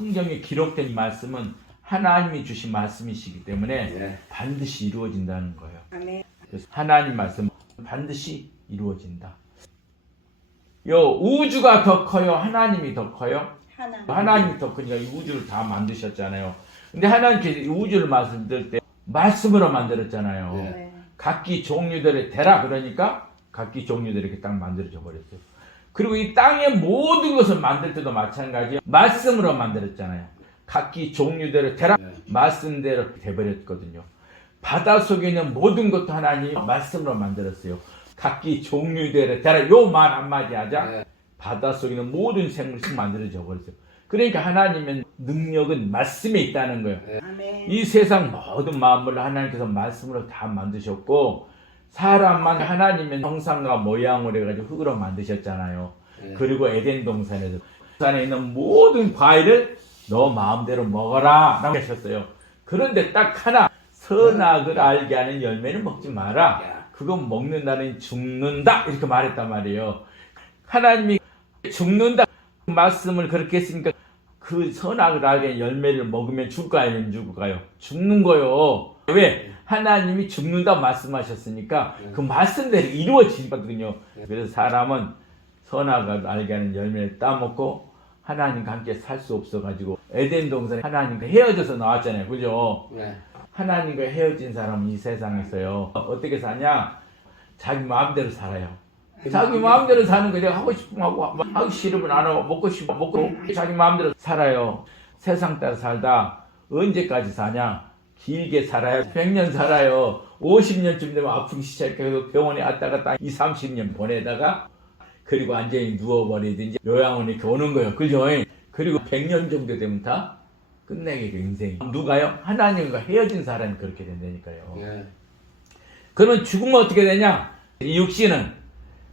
성경에 기록된 이 말씀은 하나님이 주신 말씀이시기 때문에 네. 반드시 이루어진다는 거예요. 아멘. 그래서 하나님 말씀 반드시 이루어진다. 요 우주가 더 커요? 하나님이 더 커요? 하나님이 더 크니까 이 우주를 다 만드셨잖아요. 근데 하나님께서 이 우주를 만들 때 말씀으로 만들었잖아요. 네. 각기 종류들의 대라 그러니까 각기 종류들이 이렇게 딱 만들어져 버렸어요. 그리고 이 땅의 모든 것을 만들 때도 마찬가지예요. 말씀으로 만들었잖아요. 각기 종류대로 대라 말씀대로 돼버렸거든요. 바다 속에 있는 모든 것도 하나님이 말씀으로 만들었어요. 각기 종류대로 대라 요 말 한마디 하자 바다 속에 있는 모든 생물이 만들어져 버렸어요. 그러니까 하나님의 능력은 말씀에 있다는 거예요. 아멘. 이 세상 모든 만물을 하나님께서 말씀으로 다 만드셨고 사람만 하나님의 형상과 모양으로 해가지고 흙으로 만드셨잖아요. 그리고 에덴 동산에서 동산에 있는 모든 과일을 너 마음대로 먹어라 라고 하셨어요. 그런데 딱 하나 선악을 알게 하는 열매는 먹지 마라. 그건 먹는다는 죽는다 이렇게 말했단 말이에요. 하나님이 죽는다 말씀을 그렇게 했으니까 그 선악을 알게 하는 열매를 먹으면 죽을까요? 아니면 죽을까요? 죽는 거요. 왜? 하나님이 죽는다 말씀하셨으니까 그 말씀대로 이루어지거든요. 그래서 사람은 선악을 알게 하는 열매를 따먹고 하나님과 함께 살 수 없어가지고 에덴 동산에 하나님과 헤어져서 나왔잖아요. 그죠? 하나님과 헤어진 사람은 이 세상에서요. 어떻게 사냐? 자기 마음대로 살아요. 자기 마음대로 사는 거 내가 하고 싶으면 하고 하기 싫으면 안 하고 먹고 싶으면 먹고 자기 마음대로 살아요. 세상 따라 살다 언제까지 사냐? 길게 살아요. 100년 살아요. 50년쯤 되면 아프기 시작해서 병원에 왔다 갔다 20, 30년 보내다가 그리고 완전히 누워버리든지 요양원에 이렇게 오는 거예요. 그죠? 그리고 100년 정도 되면 다 끝내게 돼, 인생이. 누가요? 하나님과 헤어진 사람이 그렇게 된다니까요. 그러면 죽으면 어떻게 되냐? 이 육신은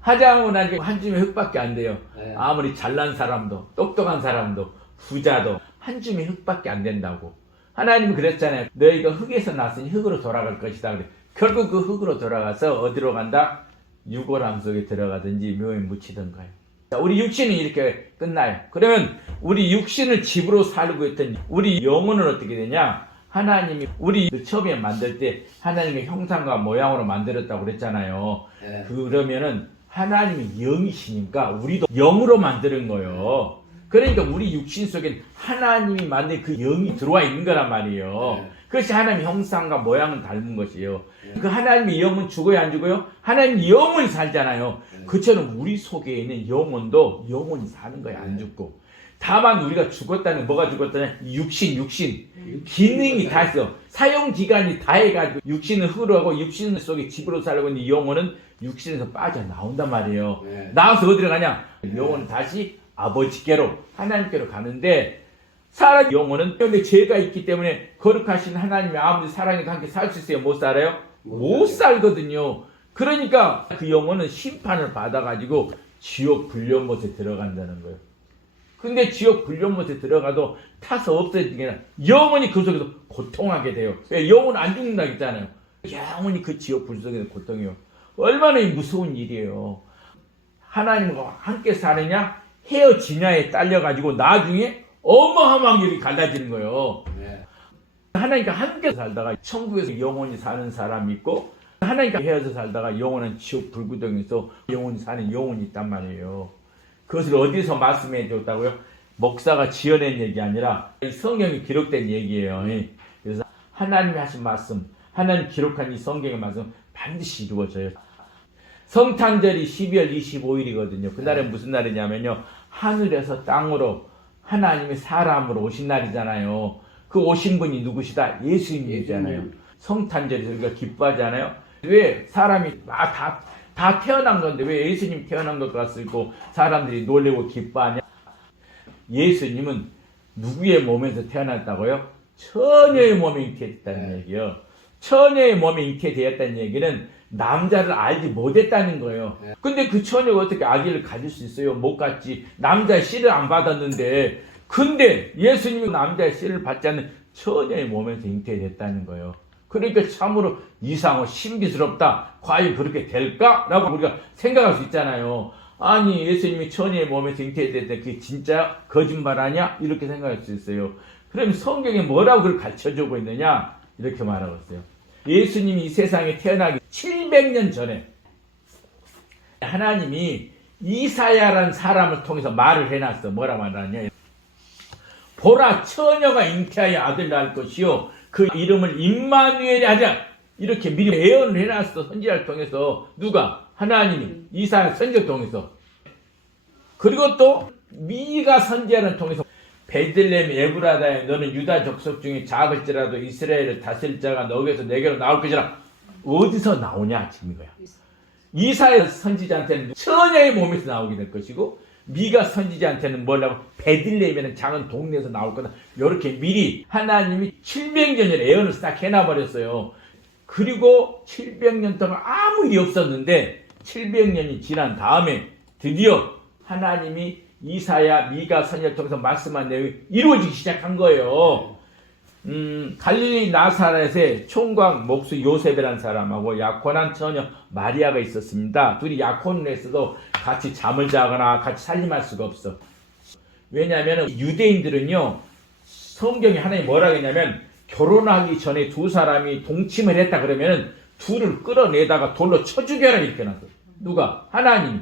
하자고 나니까 한 줌의 흙밖에 안 돼요. 아무리 잘난 사람도 똑똑한 사람도 부자도 한 줌의 흙밖에 안 된다고. 하나님은 그랬잖아요. 너희가 흙에서 났으니 흙으로 돌아갈 것이다. 그래. 결국 그 흙으로 돌아가서 어디로 간다? 유골함 속에 들어가든지 묘에 묻히던가요. 우리 육신은 이렇게 끝나요. 그러면 우리 육신을 집으로 살고 있던 우리 영혼은 어떻게 되냐? 하나님이 우리 처음에 만들 때 하나님의 형상과 모양으로 만들었다고 그랬잖아요. 그러면은 하나님이 영이시니까 우리도 영으로 만드는 거예요. 그러니까 우리 육신 속엔 하나님이 만든 그 영이 들어와 있는 거란 말이에요. 그것이 하나님의 형상과 모양을 닮은 것이에요. 그 하나님의 영은 죽어요, 안 죽어요? 하나님의 영혼이 살잖아요. 그처럼 우리 속에 있는 영혼도 영혼이 사는 거예요, 안 죽고. 다만 우리가 죽었다는 뭐가 죽었다냐? 육신 기능이 다 있어. 사용기간이 다 해가지고 육신은 흙으로 하고 육신 속에 집으로 살고 있는 영혼은 육신에서 빠져나온단 말이에요. 나와서 어디로 가냐? 영혼은 다시 아버지께로 하나님께로 가는데 사람 영혼은 근데 죄가 있기 때문에 거룩하신 하나님의 아버지 사랑과 함께 살 수 있어요? 못 살아요? 못 살거든요. 그러니까 그 영혼은 심판을 받아가지고 지옥 불륜못에 들어간다는 거예요. 근데 지옥 불륜못에 들어가도 타서 없어지는 게 아니라 영원히 그 속에서 고통하게 돼요. 왜? 영혼은 안 죽는다고 했잖아요. 영원히 그 지옥 불 속에서 고통해요. 얼마나 무서운 일이에요. 하나님과 함께 사느냐 헤어지냐에 딸려가지고 나중에 어마어마한 일이 갈라지는 거예요. 하나님과 함께 살다가 천국에서 영원히 사는 사람이 있고 하나님과 헤어져 살다가 영원한 지옥 불구덩이에서 영원히 사는 영혼이 있단 말이에요. 그것을 어디서 말씀해 줬다고요? 목사가 지어낸 얘기 아니라 성경에 기록된 얘기예요. 그래서 하나님이 하신 말씀, 하나님 기록한 이 성경의 말씀 반드시 이루어져요. 성탄절이 12월 25일이거든요. 그날은 무슨 날이냐면요. 하늘에서 땅으로 하나님이 사람으로 오신 날이잖아요. 그 오신 분이 누구시다? 예수님이잖아요. 성탄절에서 우리가 기뻐하잖아요. 왜 사람이 다 태어난 건데 왜 예수님 태어난 것 같고 사람들이 놀래고 기뻐하냐? 예수님은 누구의 몸에서 태어났다고요? 처녀의 몸에 잉태했다는 얘기예요. 처녀의 몸에 잉태되었다는 얘기는 남자를 알지 못했다는 거예요. 근데 그 처녀가 어떻게 아기를 가질 수 있어요? 못 갖지. 남자의 씨를 안 받았는데. 근데 예수님이 남자의 씨를 받지 않는 처녀의 몸에서 잉태됐다는 거예요. 그러니까 참으로 이상하고 신비스럽다. 과연 그렇게 될까? 라고 우리가 생각할 수 있잖아요. 아니 예수님이 처녀의 몸에서 잉태됐는데 그게 진짜 거짓말 아니야? 이렇게 생각할 수 있어요. 그럼 성경에 뭐라고 그걸 가르쳐주고 있느냐? 이렇게 말하고 있어요. 예수님이 이 세상에 태어나기 700년 전에 하나님이 이사야라는 사람을 통해서 말을 해놨어. 뭐라고 말하냐? 보라, 처녀가 잉태하여 아들 낳을 것이요 그 이름을 임마누엘이 하자. 이렇게 미리 예언을 해놨어. 선지자를 통해서. 누가? 하나님이 이사야 선지자를 통해서. 그리고 또 미가 선지자를 통해서 베들레헴 에브라다에 너는 유다 족속 중에 작을지라도 이스라엘을 다스릴 자가 너에게서 내게로 나올 것이라. 어디서 나오냐 지금 이거야. 이사야 선지자한테는 처녀의 몸에서 나오게 될 것이고 미가 선지자한테는 뭐라고? 베들레헴이라는 작은 동네에서 나올 거다. 이렇게 미리 하나님이 700년 전에 예언을 싹 해놔버렸어요. 그리고 700년 동안 아무 일이 없었는데 700년이 지난 다음에 드디어 하나님이 이사야, 미가 선지자를 통해서 말씀한 내용이 이루어지기 시작한 거예요. 갈릴리 나사렛에 총각 목수 요셉이라는 사람하고 약혼한 처녀 마리아가 있었습니다. 둘이 약혼을 했어도 같이 잠을 자거나 같이 살림할 수가 없어. 왜냐하면 유대인들은요, 성경에 하나님이 뭐라고 했냐면 결혼하기 전에 두 사람이 동침을 했다 그러면 둘을 끌어내다가 돌로 쳐 죽여라 이렇게 해놨어. 누가? 하나님이.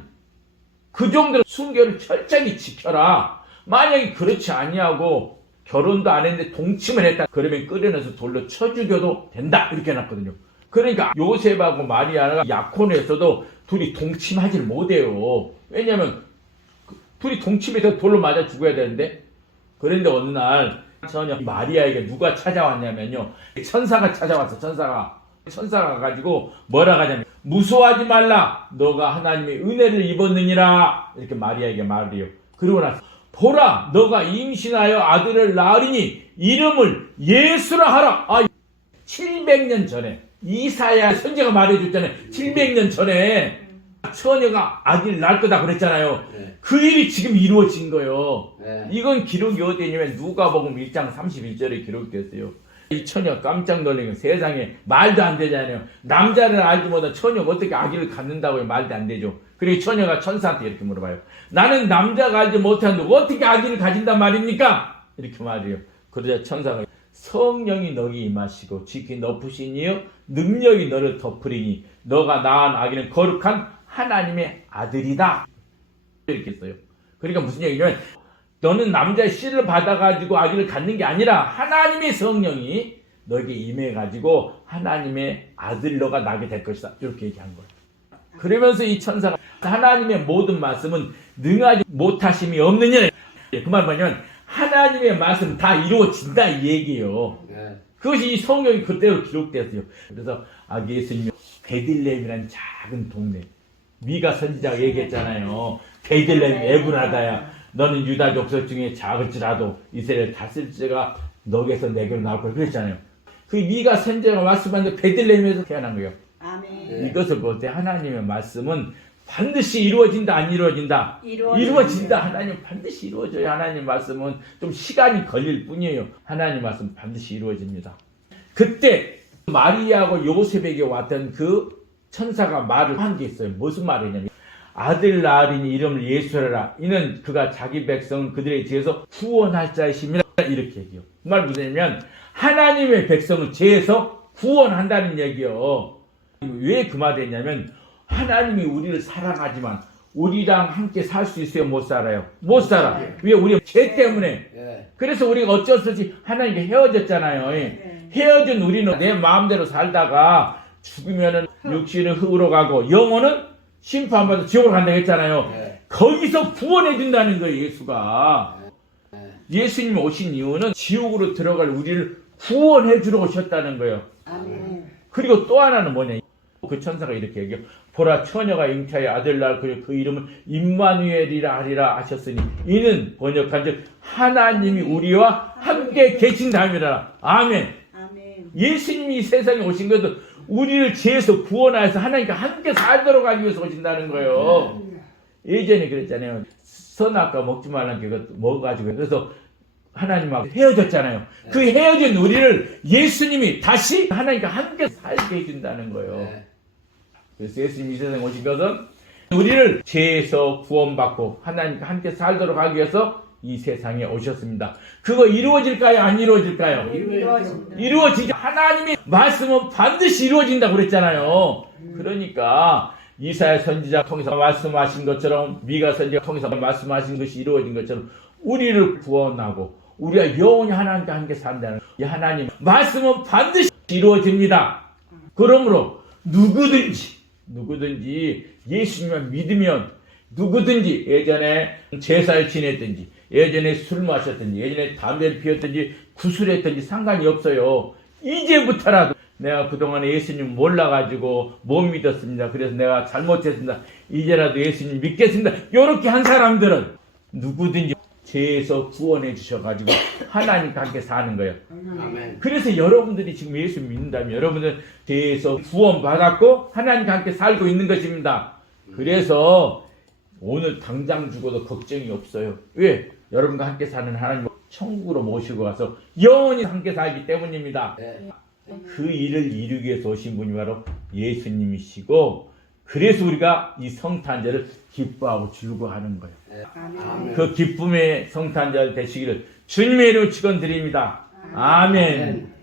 그 정도로 순결을 철저히 지켜라. 만약에 그렇지 아니하고 결혼도 안 했는데 동침을 했다 그러면 끌어내서 돌로 쳐 죽여도 된다 이렇게 해놨거든요. 그러니까 요셉하고 마리아가 약혼했어도 둘이 동침하지를 못해요. 왜냐하면 둘이 동침해서 돌로 맞아 죽어야 되는데. 그런데 어느 날 처녀 마리아에게 누가 찾아왔냐면요, 천사가 찾아왔어. 천사가 가지고 뭐라 하냐면 무서워하지 말라, 너가 하나님의 은혜를 입었느니라 이렇게 마리아에게 말을 해요. 그러고 나서 보라, 너가 임신하여 아들을 낳으리니 이름을 예수라 하라. 700년 전에 이사야 선지자가 말해줬잖아요. 700년 전에 처녀가 아기를 낳을 거다 그랬잖아요. 네. 그 일이 지금 이루어진 거예요. 네. 이건 기록이 어디 있냐면 누가복음 1장 31절에 기록됐어요. 이 처녀 깜짝 놀란 거 세상에 말도 안 되잖아요. 남자를 알지 못한 처녀가 어떻게 아기를 갖는다고요? 말도 안 되죠. 그리고 처녀가 천사한테 이렇게 물어봐요. 나는 남자가 알지 못하는데 어떻게 아기를 가진단 말입니까? 이렇게 말해요. 그러자 천사가 성령이 너에게 임하시고 지키 높으시니요 능력이 너를 덮으리니 너가 낳은 아기는 거룩한 하나님의 아들이다. 이렇게 했어요. 그러니까 무슨 얘기냐면 너는 남자의 씨를 받아가지고 아기를 갖는 게 아니라 하나님의 성령이 너에게 임해가지고 하나님의 아들 너가 나게 될 것이다. 이렇게 얘기한 거예요. 그러면서 이 천사가 하나님의 모든 말씀은 능하지 못하심이 없느냐. 그 말 뭐냐면 하나님의 말씀 다 이루어진다 이 얘기예요. 그것이 이 성경이 그대로 기록되었어요. 그래서 아기 예수님이 베들레헴이라는 작은 동네, 미가 선지자가 얘기했잖아요. 베들레헴 에브라다야 너는 유다 족속 중에 작을지라도 이스라엘 다스릴 자가 너에게서 내게로 나올 거야 그랬잖아요. 그 미가 선지자가 말씀하는데 베들레헴에서 태어난 거예요. 아멘. 이것을 볼 때 하나님의 말씀은 반드시 이루어진다 안 이루어진다? 이루어진다. 하나님 반드시 이루어져요. 하나님 말씀은 좀 시간이 걸릴 뿐이에요. 하나님 말씀 반드시 이루어집니다. 그때 마리아하고 요셉에게 왔던 그 천사가 말을 한 게 있어요. 무슨 말이냐면 아들 낳으리니 이름을 예수라. 이는 그가 자기 백성을 그들의 죄에서 구원할 자이십니다. 이렇게 얘기해요. 그 말 무슨 얘기냐면 하나님의 백성을 죄에서 구원한다는 얘기요. 왜 그 말을 했냐면 하나님이 우리를 사랑하지만 우리랑 함께 살 수 있어요? 못 살아요? 못 살아. 왜? 우리 죄 때문에. 그래서 우리가 어쩔 수 없이 하나님께 헤어졌잖아요. 헤어진 우리는 내 마음대로 살다가 죽으면은 육신은 흙으로 가고 영혼은 심판받아 지옥으로 간다고 했잖아요. 거기서 구원해 준다는 거예요. 예수가. 예수님이 오신 이유는 지옥으로 들어갈 우리를 구원해 주러 오셨다는 거예요. 그리고 또 하나는 뭐냐. 그 천사가 이렇게 얘기해요. 보라, 처녀가 잉태하여 아들 낳을 그 이름을 임마누엘이라 하리라 하셨으니 이는 번역한즉 하나님이 우리와 함께 계신다음이라. 아멘. 예수님이 이 세상에 오신 것은 우리를 죄에서 구원하여서 하나님과 함께 살도록 하기 위해서 오신다는 거예요. 예전에 그랬잖아요. 선악과 먹지 말라는 게 먹어가지고 그래서 하나님하고 헤어졌잖아요. 그 헤어진 우리를 예수님이 다시 하나님과 함께 살게 해준다는 거예요. 그래서 예수님이 이 세상에 오신 것은 우리를 죄에서 구원받고 하나님과 함께 살도록 하기 위해서 이 세상에 오셨습니다. 그거 이루어질까요? 안 이루어질까요? 이루어지죠. 하나님의 말씀은 반드시 이루어진다고 그랬잖아요. 그러니까 이사야 선지자 통해서 말씀하신 것처럼, 미가 선지자 통해서 말씀하신 것이 이루어진 것처럼 우리를 구원하고 우리가 영원히 하나님과 함께 산다는 이 하나님 말씀은 반드시 이루어집니다. 그러므로 누구든지 예수님을 믿으면 누구든지 예전에 제사를 지냈든지 예전에 술 마셨든지 예전에 담배를 피웠든지 구술했든지 상관이 없어요. 이제부터라도 내가 그동안에 예수님 몰라가지고 못 믿었습니다. 그래서 내가 잘못했습니다. 이제라도 예수님 믿겠습니다. 이렇게 한 사람들은 누구든지 죄에서 구원해 주셔가지고 하나님과 함께 사는 거예요. 아멘. 그래서 여러분들이 지금 예수 믿는다면 여러분들 죄에서 구원받았고 하나님과 함께 살고 있는 것입니다. 그래서 오늘 당장 죽어도 걱정이 없어요. 왜? 여러분과 함께 사는 하나님 천국으로 모시고 가서 영원히 함께 살기 때문입니다. 네. 그 일을 이루기 위해서 오신 분이 바로 예수님이시고, 그래서 우리가 이 성탄절을 기뻐하고 즐거워하는 거예요. 네. 아멘. 그 기쁨의 성탄절 되시기를 주님의 이름으로 축원드립니다. 아멘.